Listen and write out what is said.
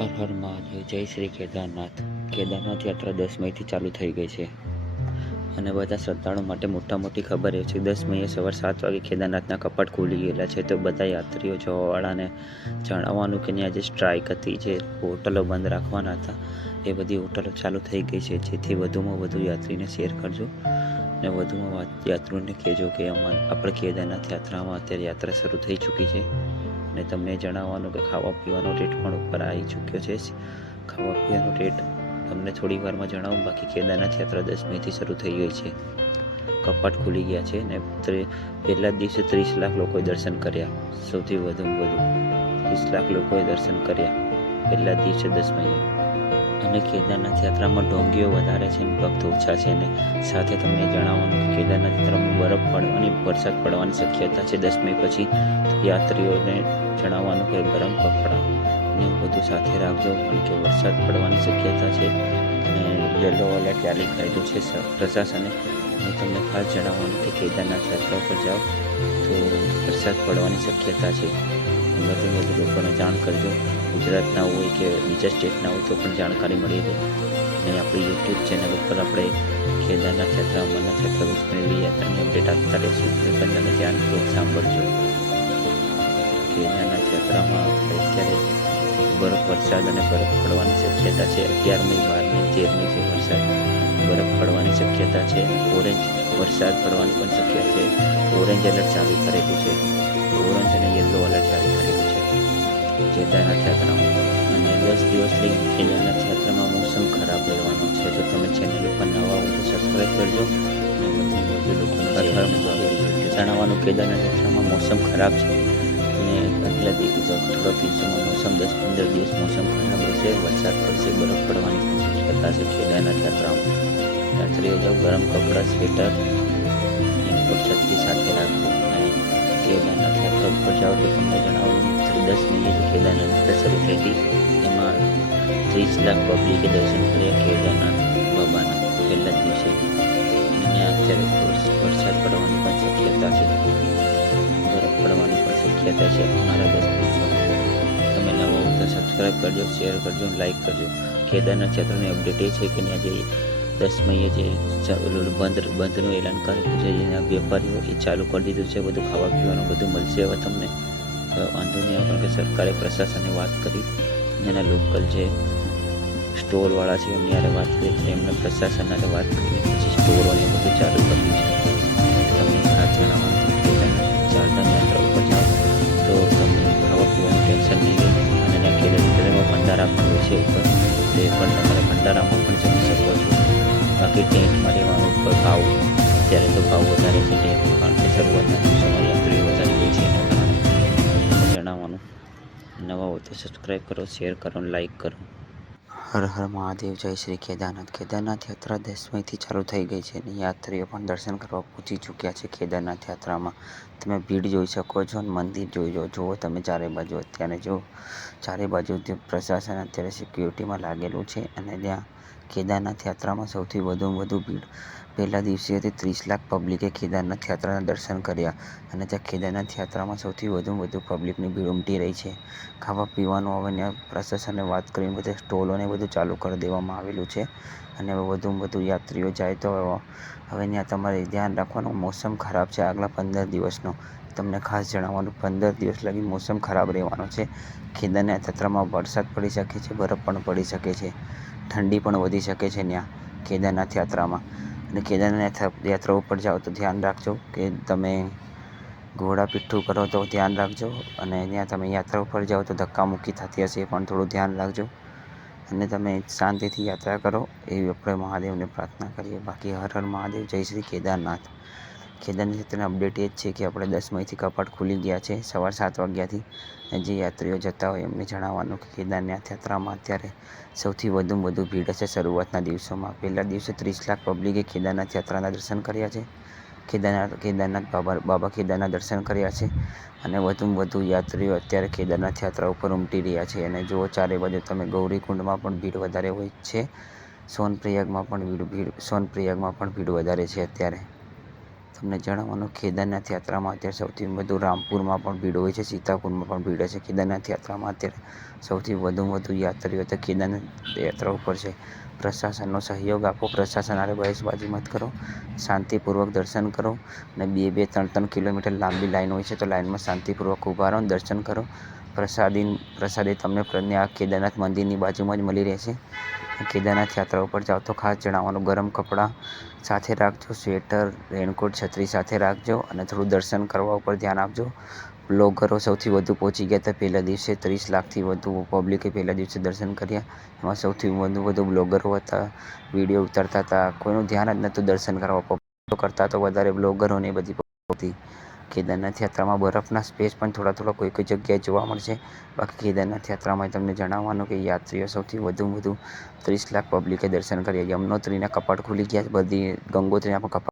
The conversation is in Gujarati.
હર હર મહાદેવ જય શ્રી કેદારનાથ કેદારનાથ યાત્રા દસ મઈથી ચાલુ થઈ ગઈ છે. અને બધા શ્રદ્ધાળુ માટે મોટા મોટી ખબર એ છે, દસ મઈએ સવાર સાત વાગે કેદારનાથના કપાટ ખુલી ગયેલા છે. તો બધા યાત્રીઓ જવાવાળાને જણાવવાનું કે ત્યાં જે સ્ટ્રાઇક હતી જે હોટલો બંધ રાખવાના હતા. એ બધી હોટલો ચાલુ થઈ ગઈ છે. જેથી વધુમાં વધુ યાત્રીને શેર કરજો. અને વધુમાં યાત્રીઓને કહેજો કે આપણે કેદારનાથ યાત્રામાં અત્યારે યાત્રા શરૂ થઈ ચૂકી છે. અને તમને જણાવવાનું કે ખાવા પીવાનો રેટ પણ ઉપર આવી ચૂક્યો છે. ખાવા પીવાનો રેટ તમને થોડી વારમાં જણાવું, બાકી કેદારનાથ યાત્રા દસ મેથી શરૂ થઈ ગઈ છે. કપાટ ખુલી ગયા છે ને ત્રે- પહેલા દિવસે ત્રીસ લાખ લોકોએ દર્શન કર્યા. સૌથી વધુમાં વધુ ત્રીસ લાખ લોકોએ દર્શન કર્યા. પહેલા દિવસે દસ મઈએ અને કેદારનાથ યાત્રામાં ઢોંગીઓ વધારે છે અને ભક્ત ઓછા છે ને સાથે તમને જણાવવાનું કે કેદારનાથ યાત્રામાં બરફ પડવાની, વરસાદ પડવાની શક્યતા છે. દસમી પછી યાત્રીઓને જણાવવાનું કે ગરમ કપડાં ને બધું સાથે રાખજો, કારણ કે વરસાદ પડવાની શક્યતા છે અને યલો એલર્ટ જારી કાયદો છે પ્રશાસને. અને તમને ખાસ જણાવવાનું કે કેદારનાથ યાત્રા પર જાઓ તો વરસાદ પડવાની શક્યતા છે. વધુ વધુ લોકોને જાણ કરજો. ગુજરાતના હોય કે બીજા સ્ટેટના હોય તો પણ જાણકારી મળી રહે. અને આપણી યુટ્યુબ ચેનલ ઉપર આપણે કેદારનાથ ક્ષેત્ર અમરના ક્ષેત્ર વૈષ્ણવી યાત્રાની અપડેટ આપતા રહીશું. એ પણ તમે ધ્યાનપૂર્વક સાંભળજો. કેદારનાથ ક્ષેત્રમાં આપણે અત્યારે બરફ વરસાદ અને બરફ પડવાની શક્યતા છે. અગિયારમી બારમી તેરમી છે વરસાદ, બરફ પડવાની શક્યતા છે. ઓરેન્જ વરસાદ પડવાની પણ શક્યતા છે. ઓરેન્જ એલર્ટ ચાલુ કરેલું છે. ઓરેન્જ અને યલો અલર્ટ ચાલુ કરેલું છે ચેતાના યાત્રામાં અને દસ દિવસ લઈ કેદારનાથ યાત્રામાં મોસમ ખરાબ રહેવાનો છે, તો તમે ચેનલ ઉપર નવા હો તો સબસ્ક્રાઈબ કરજો. જણાવવાનું કેદારનાથ ક્ષેત્રમાં મોસમ ખરાબ છે. અને આટલા દિવસ થોડાક દિવસોમાં મોસમ, દસ પંદર દિવસ મોસમ ખરાબ રહેશે, વરસાદ પડશે, બરફ પડવાની શક્યતા છે કેદારનાથ યાત્રામાં યાત્રીઓ જાઓ ગરમ કપડાં, સ્વેટર અને છત્રી સાથે રાખવું અને કેદારનાથ ઉપર તો તમને જણાવું. દસ મિનિટ કેદારનાથ યાત્રા શરૂ થઈ હતી એમાં ત્રીસ લાખ પબ્લિકે દર્શન કર્યા કેદારનાથ બાબાના. પહેલા દિવસે. અને અત્યારે વરસાદ પડવાની પણ શક્યતા છે. બરફ પડવાની પણ શક્યતા છે મારા દસ દિવસો તમે નવો તો સબસ્ક્રાઈબ કરજો શેર કરજો લાઈક કરજો. કેદારનાથ ક્ષેત્રની અપડેટ એ છે કે ત્યાં જે દસ જે બંધ બંધનું એલાન કરેલું છે જેના વેપારીઓ એ ચાલુ કરી દીધું છે, બધું ખાવા પીવાનું બધું મળશે. હવે તમને વાંધો નહીં આવે કે સરકારે પ્રશાસને વાત કરી. એના લોકલ જે સ્ટોરવાળા છે, એમની યારે વાત કરી છે એમને પ્રશાસન હારે વાત કરીને પછી સ્ટોરોને બધું ચાલુ કર્યું છે. તમને તો તમને ખાવા પીવાનું ટેન્શન અને ત્યાં હોય છે તે પણ તમારે ભંડારામાં પણ જમી શકો છો. બાકી ટેન્ટમાં રહેવાનું ભાવ અત્યારે તો ભાવ વધારે છે ટેન્ટ કારણ કે શરૂઆતના દિવસોમાં યાત્રીઓ વધારે હોય છે એના કારણે જણાવવાનું. નવા હોય તો સબસ્ક્રાઈબ કરો શેર કરો લાઈક કરો. હર હર મહાદેવ, જય શ્રી કેદારનાથ. કેદારનાથ યાત્રા દસમીથી ચાલુ થઈ ગઈ છે અને યાત્રીઓ પણ દર્શન કરવા પહોંચી ચૂક્યા છે કેદારનાથ યાત્રામાં. તમે ભીડ જોઈ શકો છો અને મંદિર જોઈ જો જુઓ તમે ચારે બાજુ અત્યારે જો ચારે બાજુ પ્રશાસન અત્યારે સિક્યુરિટીમાં લાગેલું છે અને ત્યાં કેદારનાથ યાત્રામાં સૌથી વધુમાં વધુ ભીડ. પહેલા દિવસે હતી ત્રીસ લાખ પબ્લિકે કેદારનાથ યાત્રાના દર્શન કર્યા અને ત્યાં કેદારનાથ યાત્રામાં સૌથી વધુમાં વધુ પબ્લિકની ભીડ ઉમટી રહી છે. ખાવા પીવાનું હવે ત્યાં પ્રશાસને વાત કરીને બધા સ્ટોલોને બધું ચાલુ કરી દેવામાં આવેલું છે અને હવે વધુમાં વધુ યાત્રીઓ જાય તો હવે ત્યાં તમારે ધ્યાન રાખવાનું, મોસમ ખરાબ છે આગલા પંદર દિવસનો. તમને ખાસ જણાવવાનું, પંદર દિવસ લગી મોસમ ખરાબ રહેવાનો છે. કેદારનાથ યાત્રામાં વરસાદ પડી શકે છે, બરફ પણ પડી શકે છે. ઠંડી પણ વધી શકે છે ત્યાં કેદારનાથ યાત્રામાં. અને કેદારનાથ યાત્રા ઉપર જાઓ તો ધ્યાન રાખજો કે તમે ઘોડા પીઠું કરો તો ધ્યાન રાખજો અને ત્યાં તમે યાત્રા ઉપર જાઓ તો ધક્કામુક્કી થતી હશે પણ થોડું ધ્યાન રાખજો. અને તમે શાંતિથી યાત્રા કરો એવી આપણે મહાદેવને પ્રાર્થના કરીએ. બાકી હર હર મહાદેવ, જય શ્રી કેદારનાથ. કેદારનાથ યાત્રાની અપડેટ એ જ છે કે આપણે દસ મઈથી કપાટ ખુલી ગયા છે, સવાર સાત વાગ્યાથી. જે યાત્રીઓ જતા હોય એમને જણાવવાનું કે કેદારનાથ યાત્રામાં અત્યારે સૌથી વધુમાં વધુ ભીડ હશે શરૂઆતના દિવસોમાં. પહેલા દિવસે ત્રીસ લાખ પબ્લિકે કેદારનાથ યાત્રાના દર્શન કર્યા છે. કેદારનાથ કેદારનાથ બાબા બાબા કેદારના દર્શન કર્યા છે. અને વધુમાં વધુ યાત્રીઓ અત્યારે કેદારનાથ યાત્રા ઉપર ઉમટી રહ્યા છે. અને જુઓ ચારે બાજુ તમે ગૌરીકુંડમાં પણ ભીડ વધારે હોય છે. સોનપ્રયાગમાં પણ ભીડ ભીડ, સોનપ્રયાગમાં પણ ભીડ વધારે છે અત્યારે. તમને જણાવવાનું, કેદારનાથ યાત્રામાં અત્યારે સૌથી વધુ રામપુરમાં પણ ભીડ હોય છે, સીતાપુરમાં પણ ભીડ હોય છે. કેદારનાથ યાત્રામાં અત્યારે સૌથી વધુ વધુ યાત્રીઓ તો કેદારનાથ યાત્રા ઉપર છે. પ્રશાસનનો સહયોગ આપો, પ્રશાસન આરે બહેસબાજી મત કરો, શાંતિપૂર્વક દર્શન કરો અને બે બે ત્રણ ત્રણ કિલોમીટર લાંબી લાઈન હોય છે તો લાઈનમાં શાંતિપૂર્વક ઊભા રહો દર્શન કરો. પ્રસાદી પ્રસાદી તમને પ્રજ્ઞા કેદારનાથ મંદિરની બાજુમાં જ મળી રહેશે. કેદારનાથ યાત્રા ઉપર જાઓ તો ખાસ જણાવવાનું, ગરમ કપડાં સાથે રાખજો, સ્વેટર, રેનકોટ, છત્રી સાથે રાખજો અને થોડું દર્શન કરવા ઉપર ધ્યાન આપજો. બ્લોગરો સૌથી વધુ પહોંચી ગયા હતા પહેલા દિવસે, ત્રીસ લાખથી વધુ પબ્લિકે પહેલા દિવસે દર્શન કર્યા. એમાં સૌથી વધુ વધુ બ્લોગરો હતા, વીડિયો ઉતારતા હતા. કોઈનું ધ્યાન જ નહોતું દર્શન કરવા કરતાં તો વધારે બ્લોગરોને બધી હતી કેદારનાથ યાત્રામાં બરફના સ્પેસ પણ થોડા થોડા કોઈ કોઈ જગ્યાએ જોવા મળશે. બાકી કેદારનાથ યાત્રામાં તમને જણાવવાનું કે યાત્રીઓ સૌથી વધુ વધુ ત્રીસ લાખ પબ્લિકે દર્શન કર્યા. યમનોત્રીના કપાટ ખુલી ગયા. બધી ગંગોત્રીના પણ કપાટ